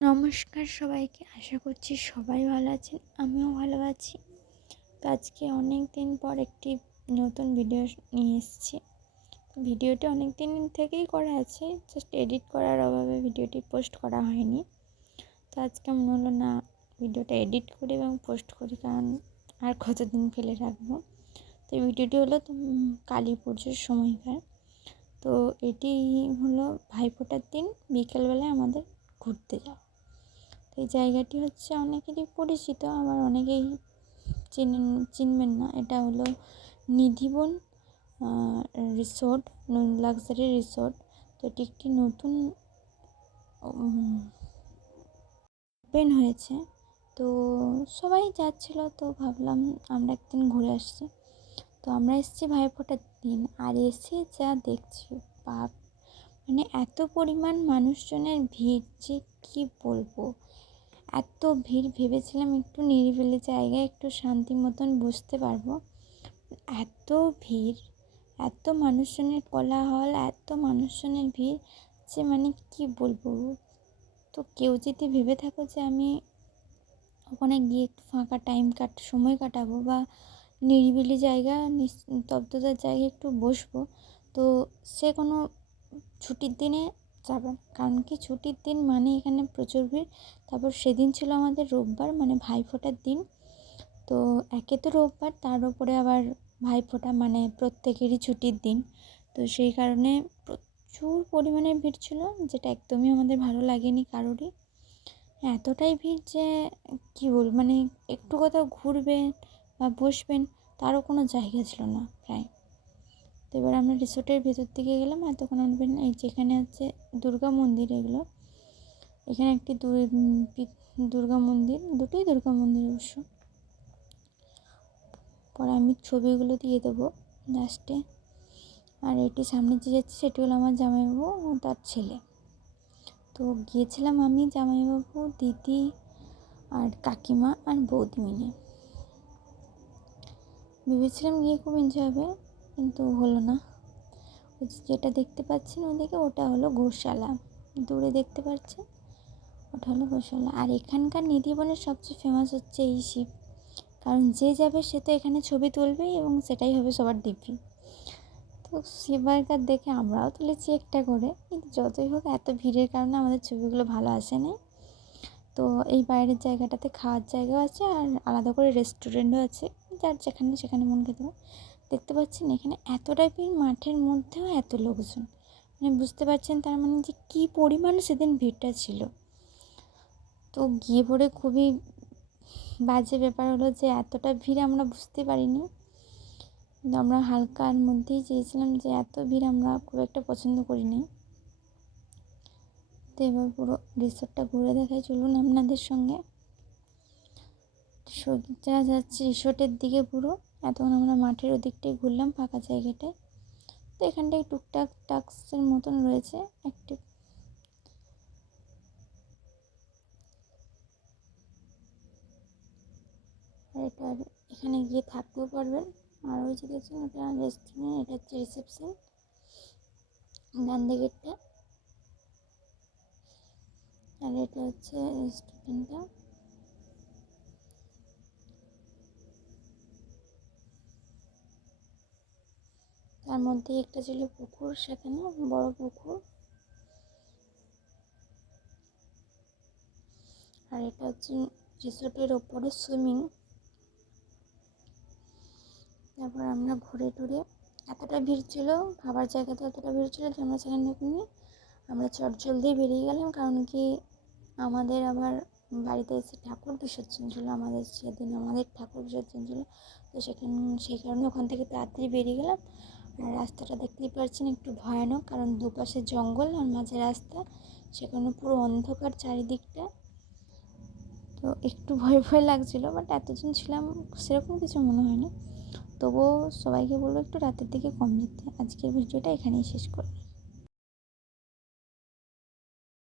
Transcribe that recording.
নমস্কার সবাইকে, আশা করছি সবাই ভালো আছেন। আমিও ভালো আছি। তো আজকে অনেক দিন পর একটি নতুন ভিডিও নিয়ে এসেছি। ভিডিওটি অনেক দিন থেকেই করা আছে, জাস্ট এডিট করার অভাবে ভিডিওটি পোস্ট করা হয়নি। তো আজকে মনে হলো না, ভিডিওটা এডিট করি এবং পোস্ট করি, কারণ আর কতদিন ফেলে রাখবো। তো এই ভিডিওটি হলো কালী পুজোর সময়কার। তো এটি হলো ভাইফোঁটার দিন বিকেলবেলায় আমাদের ঘুরতে যাওয়া। এই জায়গাটি হচ্ছে অনেকেরই পরিচিত, আবার অনেকেই চিনবেন না। এটা হলো নিধিবন রিসোর্ট, লাক্সারি রিসোর্ট। তো এটি একটি নতুন ওপেন হয়েছে। তো সবাই যাচ্ছিলো, তো ভাবলাম আমরা একদিন ঘুরে আসছি। তো আমরা এসেছি ভাইফোঁটার দিন, আর এসে যা দেখছি, বাপ, মানে এত পরিমাণ মানুষজনের ভিড় যে কী বলবো। এত ভিড়, ভেবেছিলাম একটু নিরিবিলি জায়গায় একটু শান্তি মতন বসতে পারবো। এত ভিড়, এত মানুষজনের কোলাহল, এত মানুষজনের ভিড় যে মানে কি বলবো। তো কেউ যদি ভেবে থাকো যে আমি ওখানে গিয়ে একটু ফাঁকা সময় কাটাবো বা নিরিবিলি জায়গা, নিস্তব্ধতার জায়গায় একটু বসবো, তো সে কোনো ছুটির দিনে যাবে। কারণ কি, ছুটির দিন মানে এখানে প্রচুর ভিড়। তারপর সেদিন ছিল আমাদের রোববার, মানে ভাইফোঁটার দিন। তো একে তো রোববার, তার উপরে আবার ভাইফোঁটা, মানে প্রত্যেকেরই ছুটির দিন। তো সেই কারণে প্রচুর পরিমাণে ভিড় ছিল, যেটা একদমই আমাদের ভালো লাগেনি কারোরই। এতটাই ভিড় যে কী বলবো, মানে একটু কোথাও ঘুরবেন বা বসবেন তারও কোনো জায়গা ছিল না প্রায়। তো এবার আমরা রিসোর্টের ভেতর দিকে গেলাম। এতক্ষণ উঠবেন, এই যেখানে হচ্ছে দুর্গা মন্দির, এখানে একটি দুর্গা মন্দির, দুটোই দুর্গা মন্দির অবশ্য। পরে আমি ছবিগুলো দিয়ে দেবো লাস্টে। আর এটি সামনে যে যাচ্ছে সেটি হলো আমার জামাইবাবু ও তার ছেলে। তো গিয়েছিলাম আমি, জামাইবাবু, দিদি আর কাকিমা আর বৌদি মিলে। ভেবেছিলাম গিয়ে খুব এনজয় হবে, কিন্তু হলো না। যেটা দেখতে পাচ্ছেন ওদিকে, ওটা হলো গোশালা, দূরে দেখতে পাচ্ছেন, ওটা হলো গোশালা। আর এখানকার নিধিবনের সবচেয়ে ফেমাস হচ্ছে এই শিব। কারণ যে যাবে সে তো এখানে ছবি তুলবেই এবং সেটাই হবে সবার দিব্যি। তো শিববারকার দেখে আমরাও তুলেছি একটা করে, কিন্তু যতই হোক এত ভিড়ের কারণে আমাদের ছবিগুলো ভালো আসে নাই। তো এই বাইরের জায়গাটাতে খাওয়ার জায়গাও আছে, আর আলাদা করে রেস্টুরেন্টও আছে, যার সেখানে মন খেতে হবে। দেখতে পাচ্ছেন এখানে এতটা ভিড়, মাঠের মধ্যেও এত লোকজন, মানে বুঝতে পারছেন তার মানে যে কী পরিমাণে সেদিন ভিড়টা ছিল। তো গিয়ে পড়ে খুবই বাজে ব্যাপার হলো যে এতটা ভিড় আমরা বুঝতে পারিনি। কিন্তু আমরা হালকার মধ্যেই চেয়েছিলাম, যে এত ভিড় আমরা খুব একটা পছন্দ করিনি। তো এবার পুরো রিসোর্টটা ঘুরে দেখাই, চলুন আপনাদের সঙ্গে। সোজা যাচ্ছে রিসোর্টের দিকে পুরো। এতক্ষণ আমরা মাঠের ওদিকটাই ঘুরলাম, ফাঁকা জায়গাটায়। তো এখানটায় টুকটাক টাস্কের মতন রয়েছে অ্যাক্টিভ। আর এটা এখানে গিয়ে থাকতেও পারবেন। আর ওই যে দেখছেন ওটা রেস্টুরেন্ট, এটা হচ্ছে রিসেপশন, ডান দিকেরটা। আর এটা হচ্ছে রেস্টুরেন্টটা। তার মধ্যে একটা ছিল পুকুর, সেখানে বড় পুকুর। আর এটা হচ্ছে রিসোর্টের ওপরে সুইমিং। তারপর আমরা ঘুরে টুরে, এতটা ভিড় ছিল, খাবার জায়গাতে এতটা ভিড় ছিল যে আমরা সেখানে নিয়ে আমরা চটজলদি বেরিয়ে গেলাম। কারণ কি, আমাদের আবার বাড়িতে এসে ঠাকুর বিসর্জন ছিল, সেদিন আমাদের ঠাকুর বিসর্জন ছিল। তো সেই কারণে ওখান থেকে তাড়াতাড়ি বেরিয়ে গেলাম। আর রাস্তাটা দেখতেই পাচ্ছেন একটু ভয়ানক, কারণ দুপাশে জঙ্গল আর মাঝে রাস্তা, সেখানে পুরো অন্ধকার চারিদিকটা। তো একটু ভয় ভয় লাগছিলো, বাট এতজন ছিলাম সেরকম কিছু মনে হয়নি। তবুও সবাইকে বলবো একটু রাতের দিকে কম যেতে। আজকের ভিডিওটা এখানেই শেষ করব।